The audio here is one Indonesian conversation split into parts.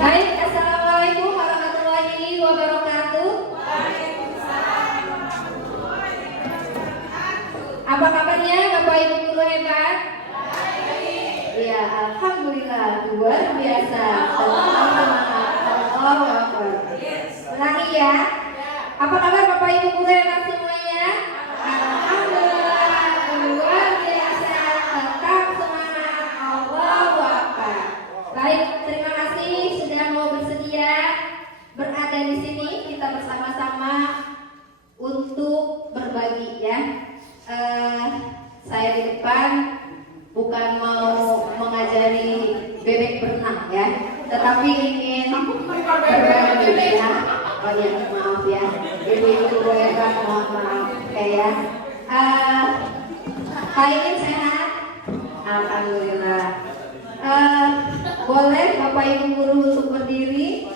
Baik, assalamualaikum warahmatullahi wabarakatuh. Apa kabarnya Bapak Ibu guru hebat? Ya, alhamdulillah luar biasa. Allahu Akbar. Lagi ya. Apa kabar Bapak Ibu guru hebat semuanya? Alhamdulillah luar biasa. Tetap semangat. Allahu Akbar. Baik, terima kasih sudah mau bersedia berada di sini. Kita bersama-sama untuk berbagi ya. Saya di depan bukan mau mengajari bebek berenang ya, tetapi ingin berbagi ya. Oh ya, maaf ya, ibu-ibu boleh mohon maaf ya. Pak ini sehat? Alhamdulillah. Boleh Bapak Ibu guru untuk berdiri?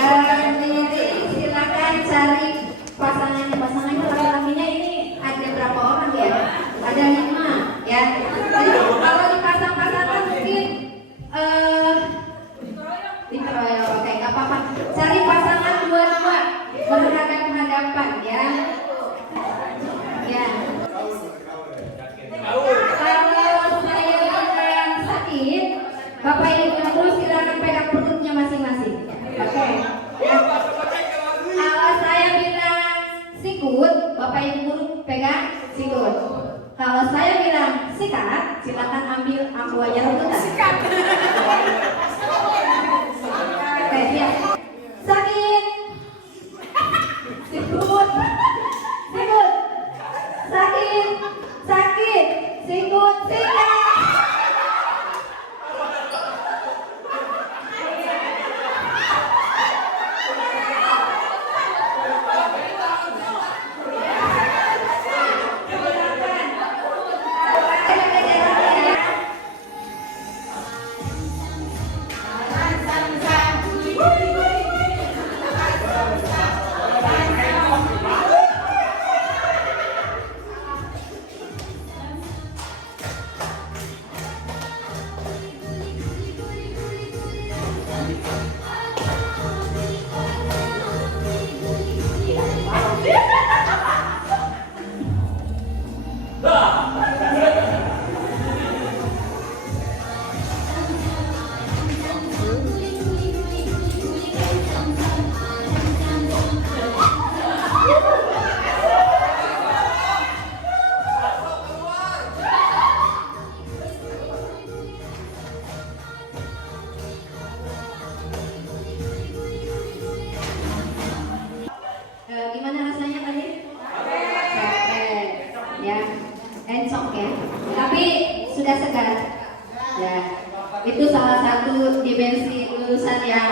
Berdiri, silakan cari pasangannya laki-lakinya ini ada berapa orang ya? Ada 5 ya. Jadi kalau dipasang-pasangkan mungkin dikeroyok, oke nggak apa-apa. Cari pasangan dua-dua berhadapan-hadapan ya. Ya. Kalau saya bilang sakit, Bapak Ibu guru silakan pegang perutnya masing-masing. Oke. Ya. Kalau saya bilang sikut, Bapak Ibu guru pegang sikut. Kalau saya bilang sikat, silakan ambil aquanya rebutan. Sikat. Oke, ya. Sakit. Sikut. Sikut. Sakit. Sakit. Sikut. Sikat. Gimana rasanya tadi? Capek, ya, encok ya. Tapi sudah segar. Ya, itu salah satu dimensi lulusan yang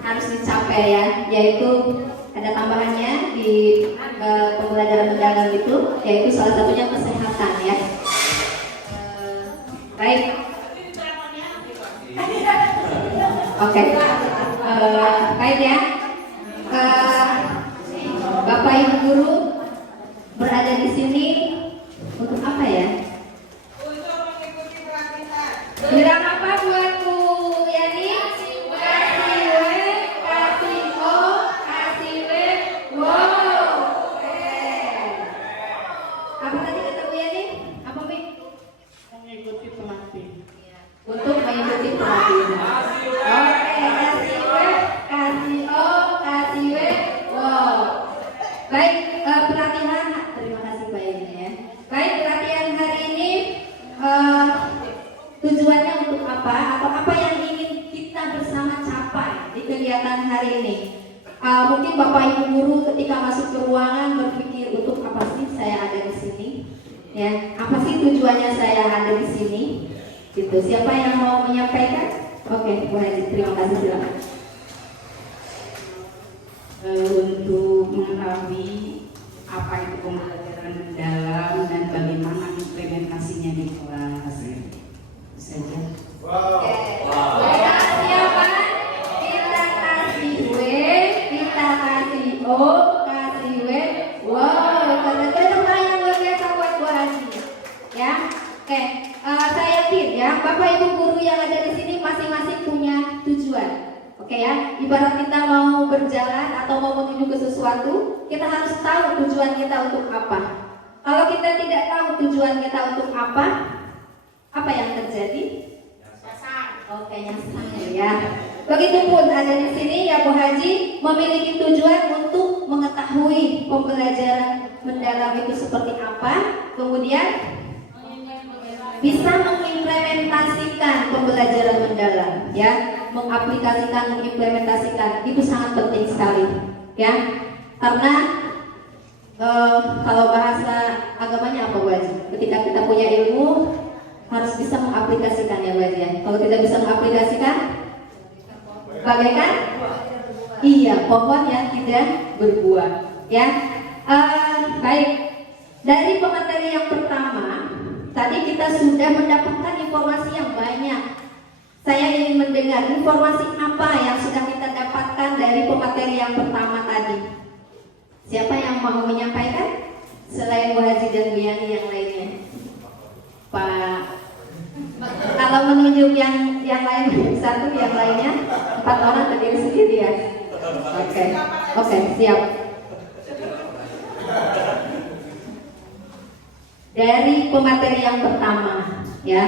harus dicapai ya, yaitu ada tambahannya di pembelajaran mendalam itu, yaitu salah satunya kesehatan ya. Baik. Oke. Baik ya. Bapak Ibu guru berada di sini untuk apa ya? Untuk mengikuti pelatihan. Bilang apa buatku, Yani? Kasih W, kasih O, kasih W, wow. Apa tadi kata Bu Yani? Apa Mi? Mengikuti pelatih. Untuk mengikuti pelatihan. Oke, kasih W, kasih O, kasih W, wow. Baik, pelatihan, terima kasih Pak Yani ya. Baik, pelatihan hari ini tujuannya untuk apa? Atau apa yang ingin kita bersama capai di kegiatan hari ini? Mungkin Bapak Ibu guru ketika masuk ke ruangan berpikir untuk apa sih saya ada di sini? Ya, apa sih tujuannya saya ada di sini? Gitu. Siapa yang mau menyampaikan? Oke, Bu Haji, terima kasih silakan. Untuk mengetahui apa itu pembelajaran mendalam dan bagaimana implementasinya di kelas saja. Siapa? Kita kasih W, kita kasih O, kasih W. Wow, tepuk tangan yang luar biasa buat Bu Haji. Ya, oke. Saya yakin ya, Bapak Ibu guru yang ada di sini masing-masing punya Oke ya, ibarat kita mau berjalan atau mau menuju ke sesuatu, kita harus tahu tujuan kita untuk apa. Kalau kita tidak tahu tujuan kita untuk apa yang terjadi? Oke, nyasar ya. Begitupun ada di sini ya Bu Haji memiliki tujuan untuk mengetahui pembelajaran mendalam itu seperti apa, kemudian bisa mengimplementasikan pembelajaran mendalam, ya, mengaplikasikan, mengimplementasikan itu sangat penting sekali, ya, karena kalau bahasa agamanya apa Bu Haji? Ketika kita punya ilmu harus bisa mengaplikasikan ya Bu Haji ya. Kalau tidak bisa mengaplikasikan, bagaikan iya pohon yang tidak berbuah, ya. Baik, dari pemateri yang pertama tadi kita sudah mendapatkan informasi yang banyak. Saya ingin mendengar informasi apa yang sudah kita dapatkan dari pemateri yang pertama tadi. Siapa yang mau menyampaikan selain Bu Haji dan Bu Yani yang lainnya? Pak, kalau menunjuk yang lain satu, yang lainnya 4 orang terdiri sendiri ya. Oke, siap. Dari pemateri yang pertama, ya,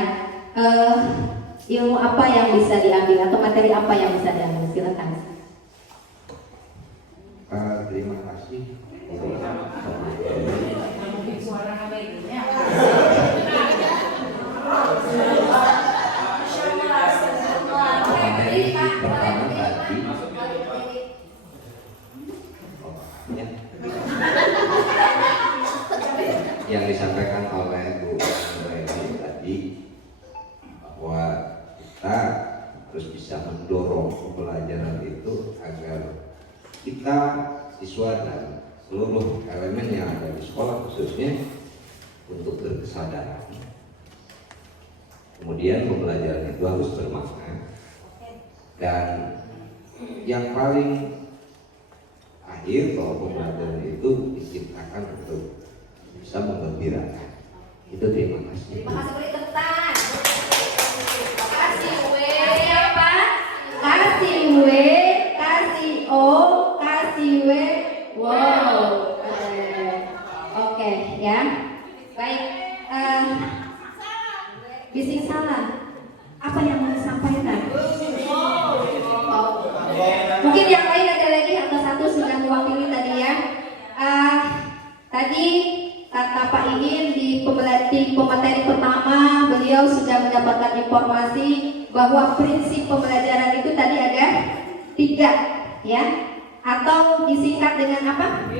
ilmu apa yang bisa diambil atau materi apa yang bisa diambil? Silakan. Terima kasih. Materi pertama tadi yang disampaikan oleh Bu Noeli tadi bahwa kita harus bisa mendorong pembelajaran itu agar kita siswa dan seluruh elemen yang ada di sekolah khususnya untuk berkesadaran. Kemudian pembelajaran itu harus bermakna, dan yang paling akhir bahwa pembelajaran itu diciptakan untuk bisa menggembirakan. Itu terima kasih. Terima kasih, beri tepuk. Kasih W apa? Kasih W, kasih O, kasih W. Wow. Oke, ya. Baik. Bising salah. Apa yang mau disampaikan? Oh. Mungkin yang lain ada lagi atau satu sudah mewakili tadi ya. Tadi kata Pak Iin di pemateri pertama beliau sudah mendapatkan informasi bahwa prinsip pembelajaran itu tadi ada 3, ya, atau disingkat dengan apa?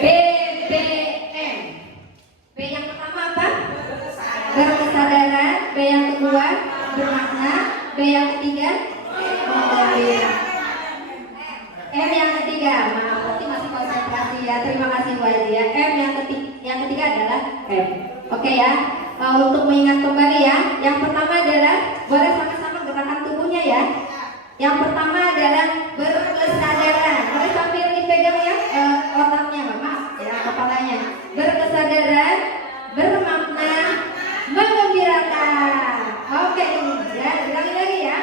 BBM. B yang pertama apa? Berkesadaran. B yang kedua bermakna. B yang ketiga menggembirakan. M yang ketiga, maaf, berarti masih konsentrasi ya. Terima kasih Bu Haji ya. M yang ketiga adalah M. Oke ya. Untuk mengingat kembali ya. Yang pertama adalah boleh sama-sama gerakan tubuhnya ya. Yang pertama adalah berkesadaran. Boleh sambil dipegang ya otaknya, maaf ya, kepalanya. Berkesadaran, bermakna, menggembirakan. Oke ya, ulangi lagi ya.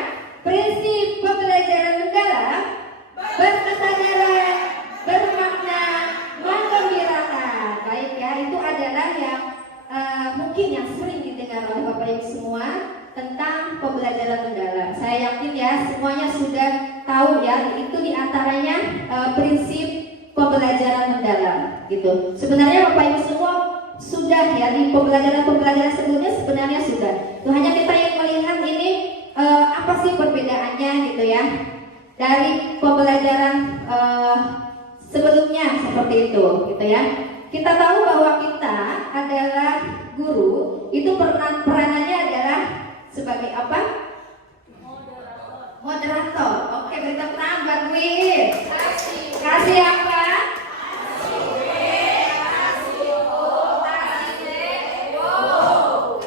Prinsip pembelajaran mendalam: berkesadaran, bermakna, menggembirakan. Baik ya, itu adalah yang mungkin yang sering didengar oleh Bapak Ibu semua tentang pembelajaran mendalam. Saya yakin ya semuanya sudah tahu ya, itu diantaranya prinsip pembelajaran mendalam gitu. Sebenarnya Bapak Ibu semua sudah ya di pembelajaran sebelumnya sebenarnya sudah. Itu hanya kita yang melihat ini apa sih perbedaannya gitu ya. Dari pembelajaran sebelumnya seperti itu gitu ya. Kita tahu bahwa kita adalah guru, itu peranannya adalah sebagai apa? Moderator. Oke, beri tepuk tangan buat Win. Kasih apa?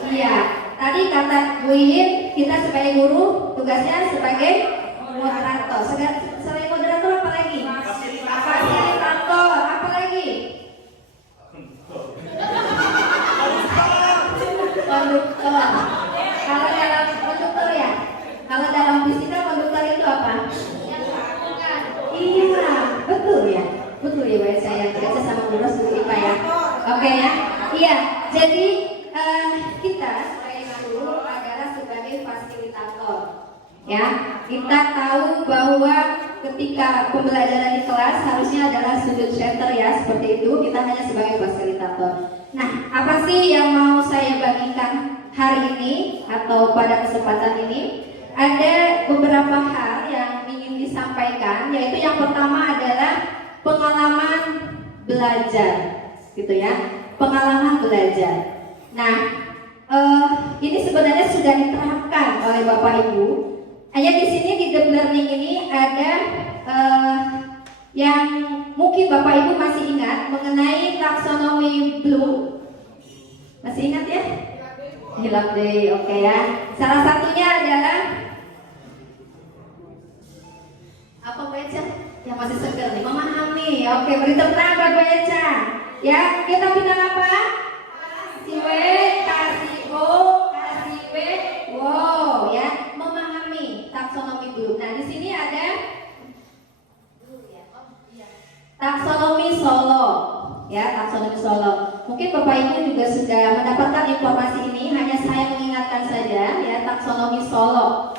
Iya, tadi kata Win, kita sebagai guru tugasnya sebagai moderator. Selain moderator apa lagi? Fasilitator. Apa lagi? Konduktor. Kalau dalam konduktor ya, kalau dalam fisika konduktor itu apa? Oke ya. Iya, jadi kita sebagai guru adalah sebagai fasilitator. Ya, kita tahu bahwa ketika pembelajaran di kelas harusnya adalah student center ya, seperti itu. Kita hanya sebagai fasilitator. Nah, apa sih yang mau saya bagikan hari ini atau pada kesempatan ini? Ada beberapa hal yang ingin disampaikan, yaitu yang pertama adalah pengalaman belajar, gitu ya, pengalaman belajar. Nah, ini sebenarnya sudah diterapkan oleh Bapak Ibu. Hanya di sini di The Learning ini ada yang mungkin Bapak Ibu masih ingat mengenai taksonomi Bloom. Masih ingat ya? Hilap deh, oke ya. Salah satunya adalah apa baca? Yang masih segar nih, memahami. Oke, beri tepuk tangan buat baca. Ya, kita bilang apa? Kasih W, kasih O, kasih W. Wow, ya, memahami taksonomi Bloom. Nah, di sini ada taksonomi Solo. Ya, taksonomi Solo. Mungkin Bapak Ibu juga sudah mendapatkan informasi ini, hanya saya mengingatkan saja ya, taksonomi Solo.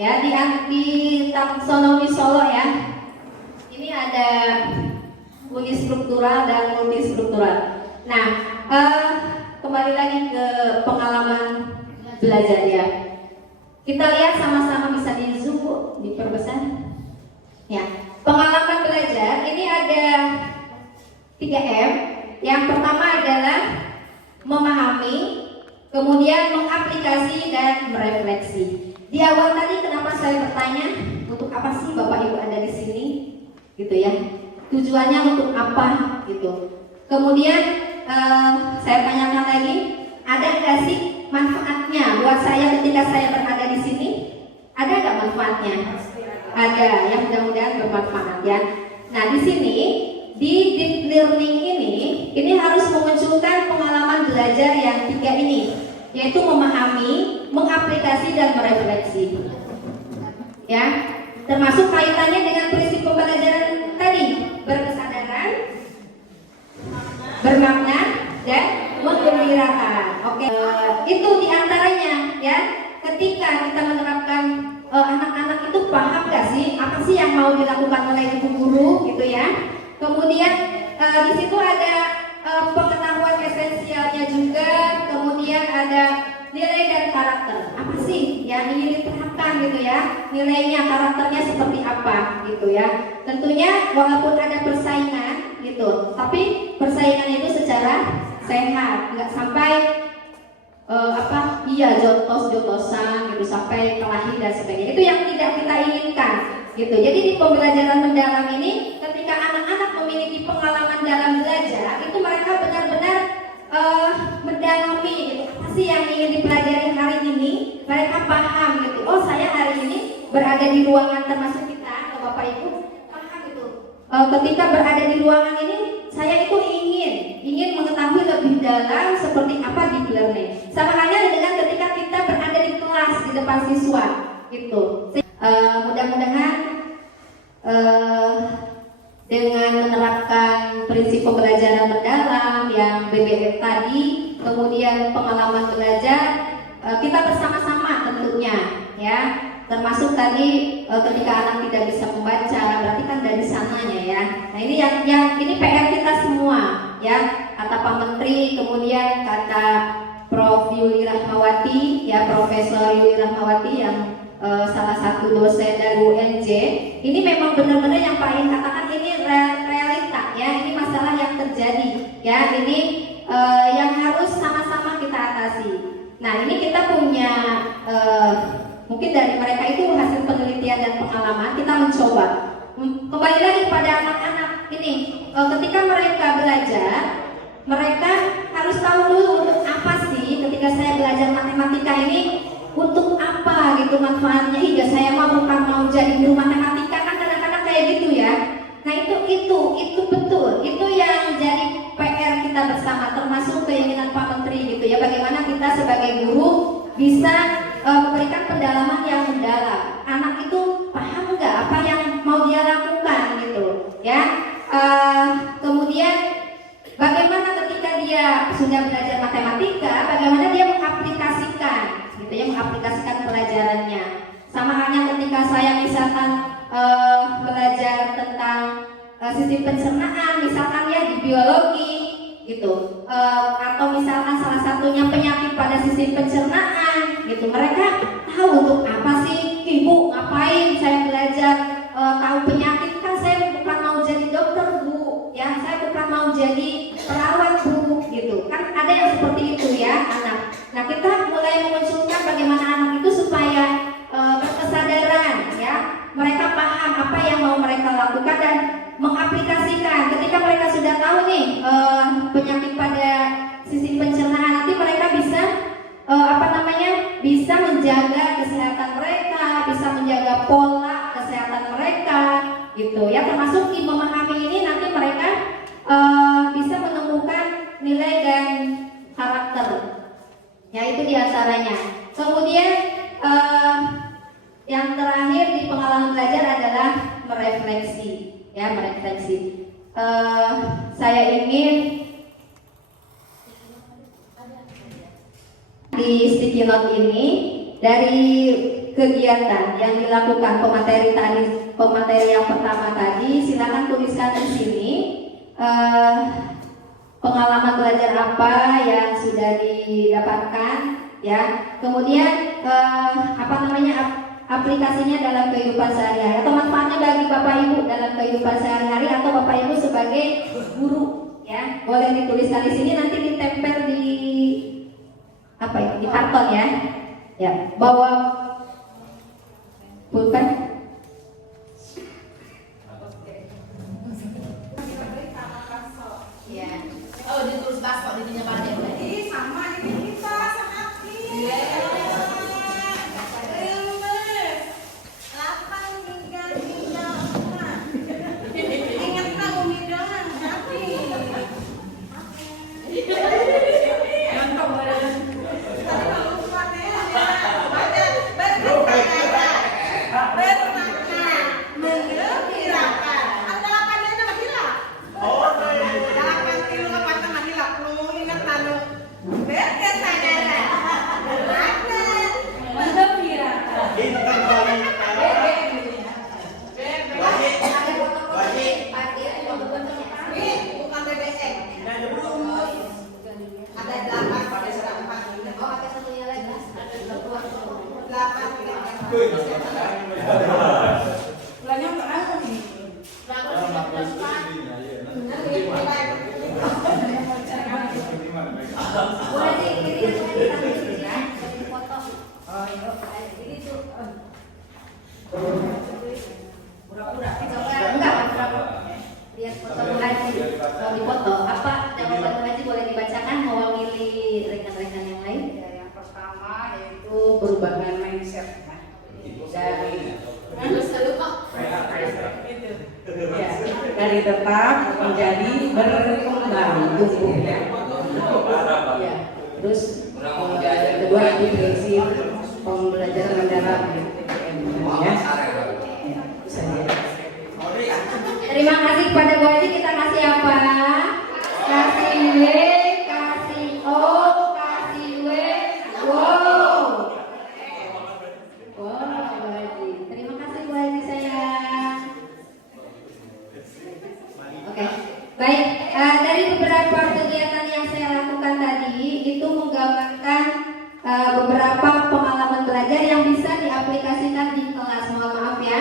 Ya, di taksonomi Solo ya. Ini ada unistruktural dan multistruktural. Nah, kembali lagi ke pengalaman belajar ya. Kita lihat sama-sama, bisa di zoom Bu, diperbesar. Ya, pengalaman belajar ini ada 3M. Yang pertama adalah memahami, kemudian mengaplikasi dan merefleksi. Di awal tadi kenapa saya bertanya, untuk apa sih Bapak Ibu ada di sini? Gitu ya. Tujuannya untuk apa gitu. Kemudian saya tanyakan lagi, ada nggak sih manfaatnya buat saya ketika saya berada di sini? Ada nggak manfaatnya? Ada, yang mudah-mudahan bermanfaat ya. Nah, di sini di deep learning ini harus memunculkan pengalaman belajar yang 3 ini, yaitu memahami, mengaplikasi dan merefleksi. Ya, termasuk kaitannya dengan prinsip pembelajaran tadi, berkesadaran, bermakna dan menggembirakan. Oke, itu diantaranya ya. Ketika kita menerapkan anak-anak itu paham gak sih apa sih yang mau dilakukan oleh ibu guru gitu ya. Kemudian di situ ada pengetahuan esensialnya juga, kemudian ada nilai dan karakter. Apa sih yang ingin diterapkan gitu ya? Nilainya, karakternya seperti apa gitu ya. Tentunya walaupun ada persaingan gitu, tapi persaingan itu secara sehat, nggak sampai jotos-jotosan gitu sampai kelahi dan sebagainya. Itu yang tidak kita inginkan gitu. Jadi di pembelajaran mendalam ini, ketika anak-anak memiliki pengalaman dalam belajar, itu mereka benar-benar mendalami gitu. Apa sih yang ingin dipelajari hari ini? Mereka paham gitu. Oh, saya hari ini berada di ruangan, termasuk kita atau Bapak Ibu paham gitu. Ketika berada di ruangan ini, saya itu ingin mengetahui lebih dalam seperti apa deep learning. Sama halnya dengan ketika kita berada di kelas di depan siswa gitu. Mudah-mudahan dengan menerapkan prinsip pembelajaran mendalam yang BBM tadi, kemudian pengalaman belajar, kita bersama-sama tentunya ya. Termasuk tadi ketika anak tidak bisa membaca, berarti kan dari sananya ya. Nah, ini yang ini PR kita semua ya. Kata Pak Menteri, kemudian kata Prof. Yuli Rahmawati ya, Profesor Yuli Rahmawati yang salah satu dosen dari UNJ. Ini memang benar-benar yang Pak Iin katakan, ini realita ya, ini masalah yang terjadi ya, ini yang harus sama-sama kita atasi. Nah, ini kita punya mungkin dari mereka itu hasil penelitian dan pengalaman, kita mencoba kembali lagi pada anak-anak ini. Ketika mereka belajar, mereka harus tahu dulu untuk apa sih ketika saya belajar matematika ini, untuk apa gitu manfaatnya. Hingga saya bukan mau jadi guru matematika, kan kadang-kadang kayak gitu ya. Nah, itu betul, itu yang jadi PR kita bersama, termasuk keinginan Pak Menteri gitu ya, bagaimana kita sebagai guru bisa memberikan pendalaman yang mendalam. Anak itu paham nggak apa yang mau dia lakukan gitu ya. Kemudian Kemudian bagaimana ketika dia sudah belajar matematika, bagaimana dia mengaplikasikan, gitu ya, mengaplikasikan pelajarannya. Sama halnya ketika saya misalkan belajar tentang sistem pencernaan, misalkan ya di biologi, gitu, atau misalkan salah satunya penyakit pada sistem pencernaan, gitu. Mereka tahu untuk apa sih, ibu ngapain saya belajar tahu penyakit, kan saya bukan mau jadi dokter bu, ya saya bukan mau jadi perawat bu, gitu. Kan ada yang seperti itu ya anak. Nah kita mulai memunculkan bagaimana anak itu supaya berkesadaran, ya mereka paham apa yang mau mereka lakukan dan mengaplikasikan. Ketika mereka sudah tahu nih penyakit pada sistem pencernaan, nanti mereka bisa bisa menjaga kesehatan mereka, bisa menjaga pola kesehatan mereka, gitu ya. Termasuk di memahami ini nanti mereka bisa menemukan nilai dan karakter, ya itu diantaranya. Kemudian yang terakhir di pengalaman belajar adalah merefleksi, ya merefleksi. Saya ingin di sticky note ini dari kegiatan yang dilakukan pemateri yang pertama tadi, silakan tuliskan di sini pengalaman belajar apa yang sudah didapatkan, ya. Kemudian aplikasinya dalam kehidupan sehari-hari atau manfaatnya bagi Bapak Ibu dalam kehidupan sehari-hari atau Bapak Ibu sebagai guru, ya. Boleh dituliskan di sini, nanti ditempel di di karton ya. Ya, bawa pulpen. Ya. Oh, ditulis baso di penyebar dia. Ini sama ini kita sehati. Perubahan mindset dari tetap menjadi berkembang tumbuh, ya. Terus kedua itu prinsip pembelajaran mendalam, ya. Terima kasih kepada Bu Haji. Kita kasih apa? Kasih W, kasih O, kasih W. Wow. Wow, Bu Haji. Terima kasih Bu Haji sayang. Oke, baik. Dari beberapa kegiatan yang saya lakukan tadi itu menggambarkan beberapa pengalaman belajar yang bisa diaplikasikan di kelas. Mohon maaf ya.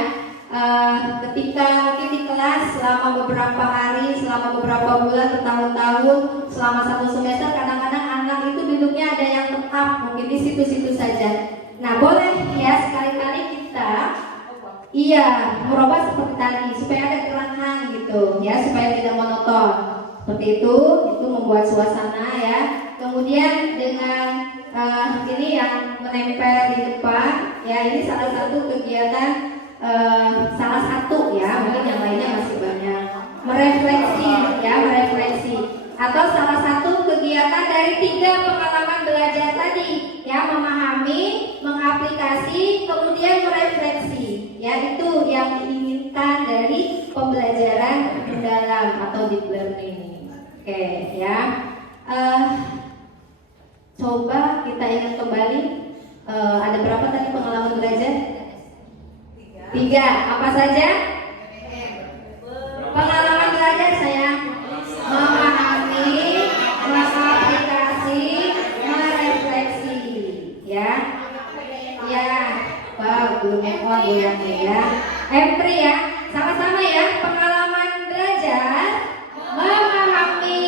Ketika mungkin di kelas selama beberapa hari, selama beberapa bulan, bertahun-tahun, selama 1 semester, kadang-kadang anak itu duduknya ada yang tetap, mungkin di situ-situ saja. Nah, boleh ya sekali-kali kita merubah seperti tadi supaya ada gerakan gitu ya, supaya tidak monoton. Seperti itu membuat suasana ya. Kemudian dengan ini yang menempel di depan ya, ini salah satu kegiatan salah satu ya, mungkin yang lainnya masih banyak. Merefleksi atau salah satu kegiatan dari 3 pengalaman belajar tadi ya, memahami, mengaplikasi, kemudian merefleksi ya, itu yang diinginkan dari pembelajaran mendalam atau deep learning. Oke, ya. Coba kita ingat kembali, ada berapa tadi pengalaman belajar? 3. Apa saja? Pengalaman belajar saya memahami, mengaplikasi, merefleksi, ya. Ya, belum goyang ya. Empri ya, sama-sama ya. Pengalaman belajar, memahami,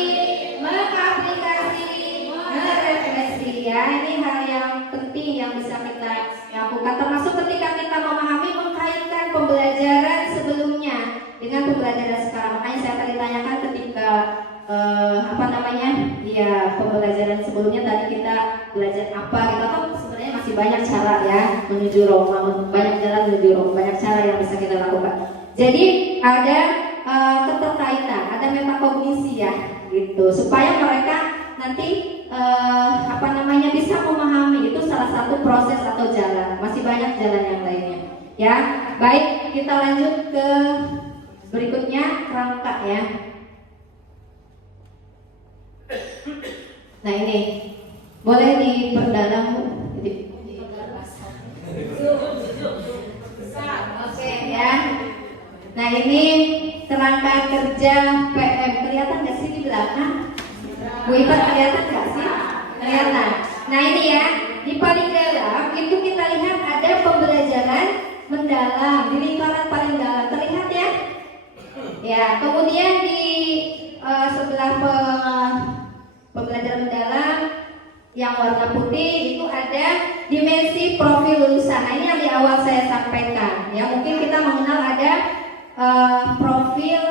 mengaplikasi, merefleksi, ya. Ini hal yang penting yang bisa kita lakukan, termasuk ketika kita memahami, mengkaitkan pembelajaran sebelumnya dengan pembelajaran sekarang. Makanya saya tadi tanyakan ketika ya pembelajaran sebelumnya tadi kita belajar apa gitu kan, sebenarnya masih banyak cara ya menuju Roma, banyak jalan menuju Roma, banyak cara yang bisa kita lakukan. Jadi ada keterkaitan, ada metakognisi ya gitu, supaya mereka nanti bisa memahami. Itu salah satu proses atau jalan, masih banyak jalan yang lainnya ya. Baik, kita lanjut ke berikutnya, kerangka ya. Nah ini boleh diperdalam Bu. Oke ya. Nah ini kerangka kerja PM, kelihatan nggak sih di belakang? Bu Ipa kelihatan nggak sih? Kelihatan. Nah ini ya, di paling dalam itu kita lihat ada pembelajaran mendalam di lingkaran paling dalam, terlihat ya? Ya, kemudian di sebelah pembelajaran mendalam yang warna putih itu ada dimensi profil lulusan. Nah ini yang di awal saya sampaikan ya, mungkin kita mengenal ada profil.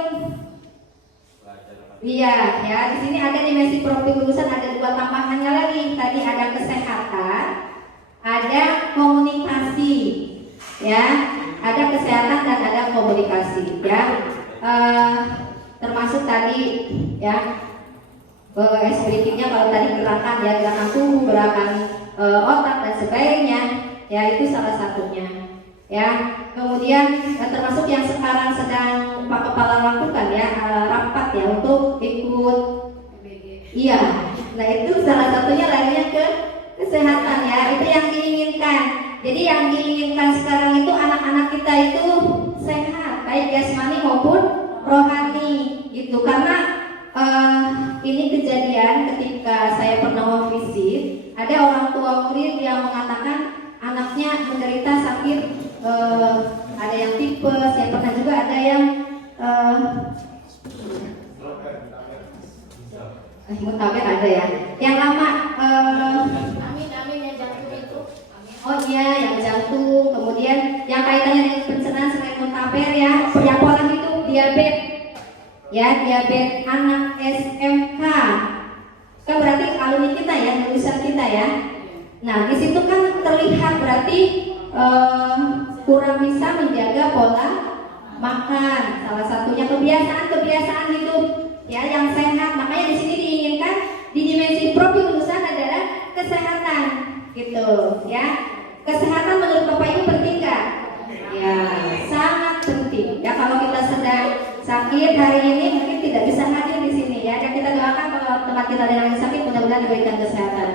Iya ya, di sini ada dimensi profil lulusan, ada 2 tambahannya lagi. Tadi ada kesehatan, ada komunikasi ya, ada kesehatan dan ada komunikasi ya. Termasuk tadi ya SBK-nya, kalau tadi gerakan ya, gerakan tubuh, gerakan otak dan sebagainya ya, itu salah satunya ya. Kemudian termasuk yang sekarang sedang Pak Kepala lakukan ya, rapat ya untuk ikut iya. Nah itu salah satunya larinya ke kesehatan ya, itu yang diinginkan. Jadi yang diinginkan sekarang itu anak-anak kita itu sehat, baik jasmani maupun rohani gitu. Karena ini kejadian ketika saya pernah memvisit, ada orang tua murid yang mengatakan anaknya menderita sakit, ada yang tipes, yang pernah juga ada yang mutaber ada ya, yang lama Amin yang jantung itu. oh iya yang jantung, kemudian yang kaitannya dengan pencernaan selain mutaber ya, yang pola hidup, diabetes ya, diabetes anak SMK kan berarti alumni kita ya, lulusan kita ya. Nah di situ kan terlihat berarti kurang bisa menjaga pola makan, salah satunya kebiasaan hidup ya yang sehat. Makanya di sini diinginkan di dimensi profil lulusan adalah kesehatan gitu ya. Kesehatan menurut Bapak Ibu penting nggak? Ya sangat penting ya. Kalau kita sedang sakit hari ini mungkin tidak bisa hadir di sini ya, dan kita doakan kalau tempat kita ada yang sakit mudah-mudahan diberikan kesehatan.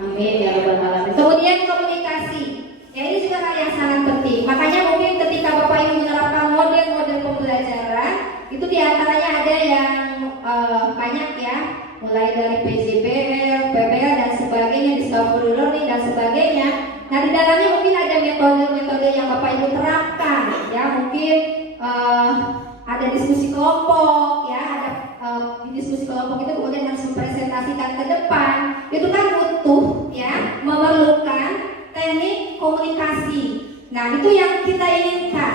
Amin ya rabbal alamin. Kemudian komunikasi. Ya ini juga hal yang sangat penting. Makanya mungkin ketika Bapak Ibu menerapkan model-model pembelajaran itu diantaranya ada yang banyak ya, mulai dari PJBL, PBL dan sebagainya, discovery learning dan sebagainya. Nah di dalamnya mungkin ada metode-metode yang Bapak Ibu terapkan ya, mungkin ada diskusi kelompok ya, ada di diskusi kelompok itu kemudian harus mempresentasikan ke depan. Itu kan butuh ya, memerlukan teknik komunikasi. Nah itu yang kita inginkan.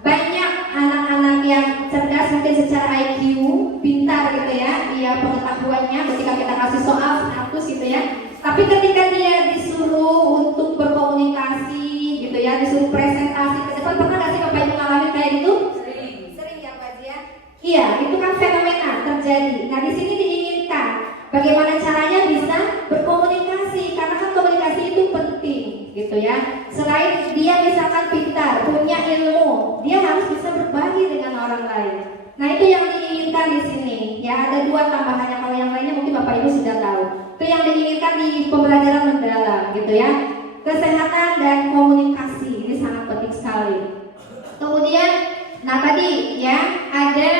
Banyak anak-anak yang cerdas mungkin secara IQ, pintar gitu ya, dia pengetahuannya ketika kita kasih soal 100 gitu ya. Tapi ketika dia disuruh untuk berkomunikasi gitu ya, disuruh presentasi ke depan, pernah nggak sih Bapak Ibu ngalamin kayak gitu? Sering ya Pak ya. Iya, itu kan fenomena terjadi. Nah di sini diinginkan bagaimana caranya bisa berkomunikasi, karena kan komunikasi itu penting gitu ya. Selain dia misalkan pintar, punya ilmu, dia harus bisa berbagi dengan orang lain. Nah itu yang diinginkan diinginkan di sini. Ya, ada 2 tambahannya. Kalau yang lainnya mungkin Bapak Ibu sudah tahu. Itu yang diinginkan di pembelajaran mendalam, gitu ya. Kesehatan dan komunikasi ini sangat penting sekali. Kemudian, nah tadi ya ada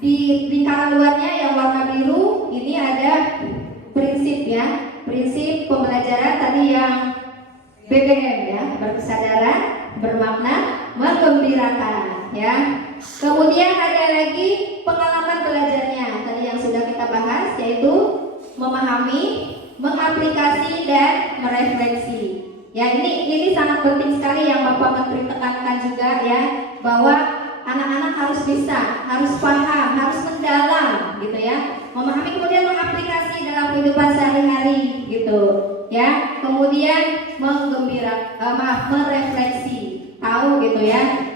di lingkaran luarnya yang warna biru ini ada prinsip ya, prinsip pembelajaran tadi yang BBM ya, berkesadaran, bermakna, menggembirakan ya. Kemudian ada lagi pengalaman belajarnya tadi yang sudah kita bahas, yaitu memahami, mengaplikasi dan merefleksi. Ya, ini sangat penting sekali yang Bapak Menteri tekankan juga ya, bahwa anak-anak harus bisa, harus paham, harus mendalam gitu ya. Memahami kemudian mengaplikasi dalam kehidupan sehari-hari gitu ya. Kemudian merefleksi, tahu gitu ya.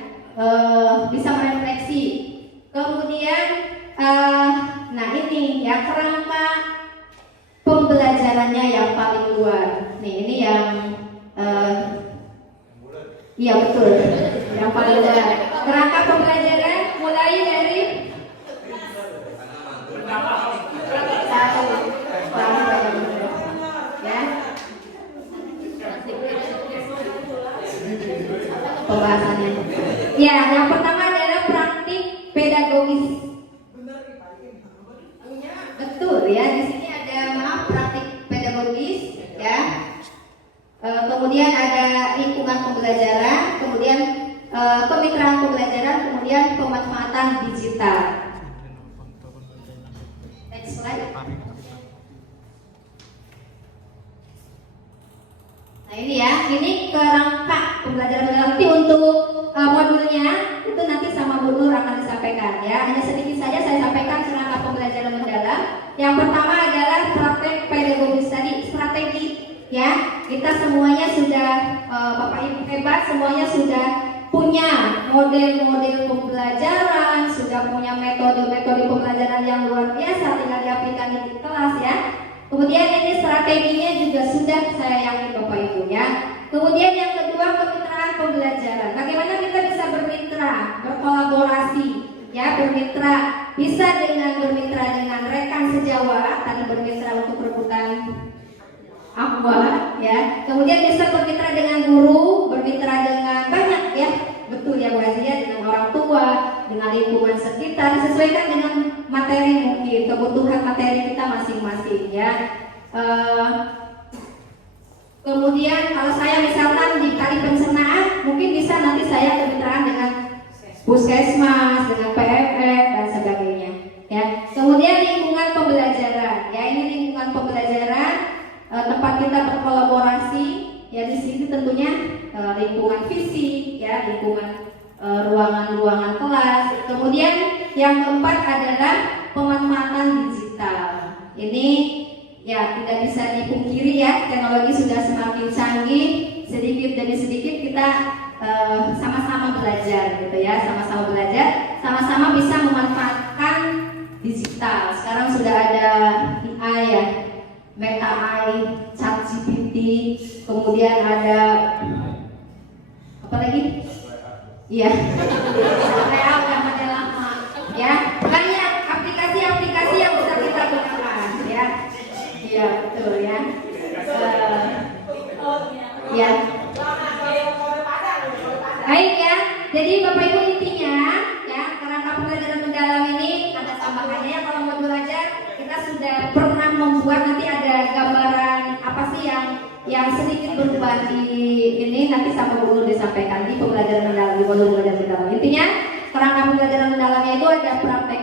Bisa merefleksi. Kemudian nah ini ya kerangka pembelajarannya yang paling luar. Nih ini yang iya betul, yang paling luar. Kerangka pembelajaran mulai dari ya pembahasannya. Ya, yang pertama adalah praktik pedagogis. Betul ya, di sini ada praktik pedagogis ya. Kemudian ada lingkungan pembelajaran, kemudian kemitraan pembelajaran, kemudian pemanfaatan digital. Next slide. Nah ini ya, ini kerangka pembelajaran mendalam. Nanti untuk modulnya itu nanti sama Bu Nur akan disampaikan ya. Hanya sedikit saja saya sampaikan kerangka pembelajaran mendalam. Yang pertama adalah praktek pedagogis tadi, strategi ya. Kita semuanya sudah Bapak Ibu hebat, semuanya sudah punya model-model pembelajaran, sudah punya metode-metode pembelajaran yang luar biasa, tinggal diaplikasikan di kelas ya. Kemudian ini strateginya juga sudah saya yakin Bapak Ibu ya. Kemudian yang kedua, kemitraan pembelajaran. Bagaimana kita bisa bermitra, berkolaborasi ya, bermitra, bisa dengan bermitra dengan rekan sejawat, tadi bermitra untuk rebutan aqua ya. Kemudian bisa bermitra dengan guru, bermitra dengan banyak ya. Betul ya Bu Azia, dengan orang tua, dengan lingkungan sekitar, disesuaikan dengan materi mungkin, kebutuhan materi kita masing-masing ya. Kemudian kalau saya misalkan di Kali Pencernaan, mungkin bisa nanti saya kemitraan dengan Puskesmas, dengan PFF dan sebagainya ya. Kemudian lingkungan pembelajaran ya, ini lingkungan pembelajaran, tempat kita berkolaborasi ya. Di sini tentunya lingkungan fisik ya, lingkungan ruangan-ruangan kelas. Kemudian yang keempat adalah pemanfaatan digital. Ini ya tidak bisa dipungkiri ya, teknologi sudah semakin canggih. Sedikit demi sedikit kita sama-sama belajar gitu ya, sama-sama belajar, sama-sama bisa memanfaatkan digital. Sekarang sudah ada AI ya, Meta AI, ChatGPT, kemudian ada apa lagi? Iya, real zamannya lama ya. Banyak aplikasi-aplikasi yang bisa kita gunakan ya. Iya betul ya. Ya. Baik ya. Jadi Bapak Ibu intinya ya, kerangka pembelajaran mendalam ini ada tambahannya. Kalau mau belajar kita sudah pernah membuat, nanti ada gambaran apa sih yang sedikit berubah di ini, nanti sama Bu Nur disampaikan di pembelajaran mendalam, di modul pembelajaran mendalam. Intinya kerangka pembelajaran mendalamnya itu ada praktek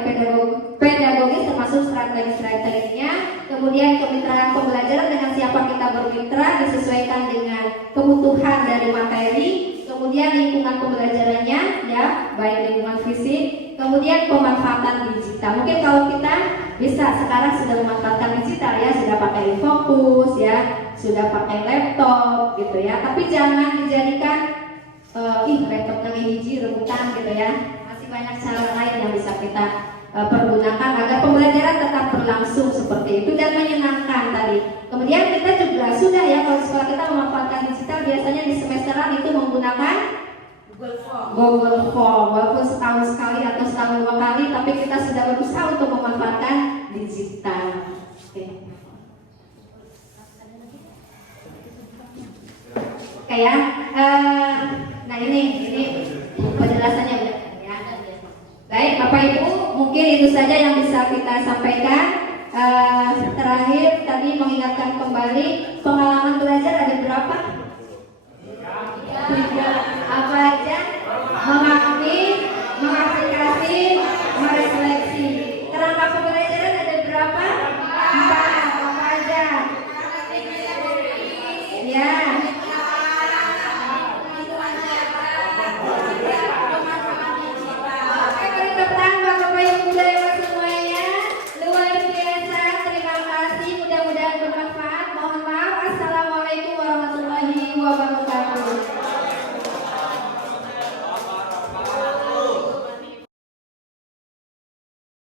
pedagogis termasuk strategi-strateginya, kemudian kemitraan pembelajaran, dengan siapa kita bermitra disesuaikan dengan kebutuhan dari materi, kemudian lingkungan pembelajarannya ya, baik lingkungan fisik, kemudian pemanfaatan digital. Mungkin kalau kita bisa sekarang sudah memanfaatkan digital ya, sudah pakai Infocus ya, sudah pakai laptop gitu ya, tapi jangan dijadikan laptop lagi hiji rebutan gitu ya. Masih banyak cara lain yang bisa kita pergunakan agar pembelajaran tetap berlangsung seperti itu dan menyenangkan tadi. Kemudian kita juga sudah ya, kalau sekolah kita memanfaatkan digital biasanya di semesteran itu menggunakan Google Form, walaupun setahun sekali atau setahun 2 kali, tapi kita sudah berusaha untuk memanfaatkan digital. Oke. Oke ya. Nah ini penjelasannya udah ya. Baik Bapak Ibu, mungkin itu saja yang bisa kita sampaikan. Terakhir tadi mengingatkan kembali pengalaman belajar ada berapa?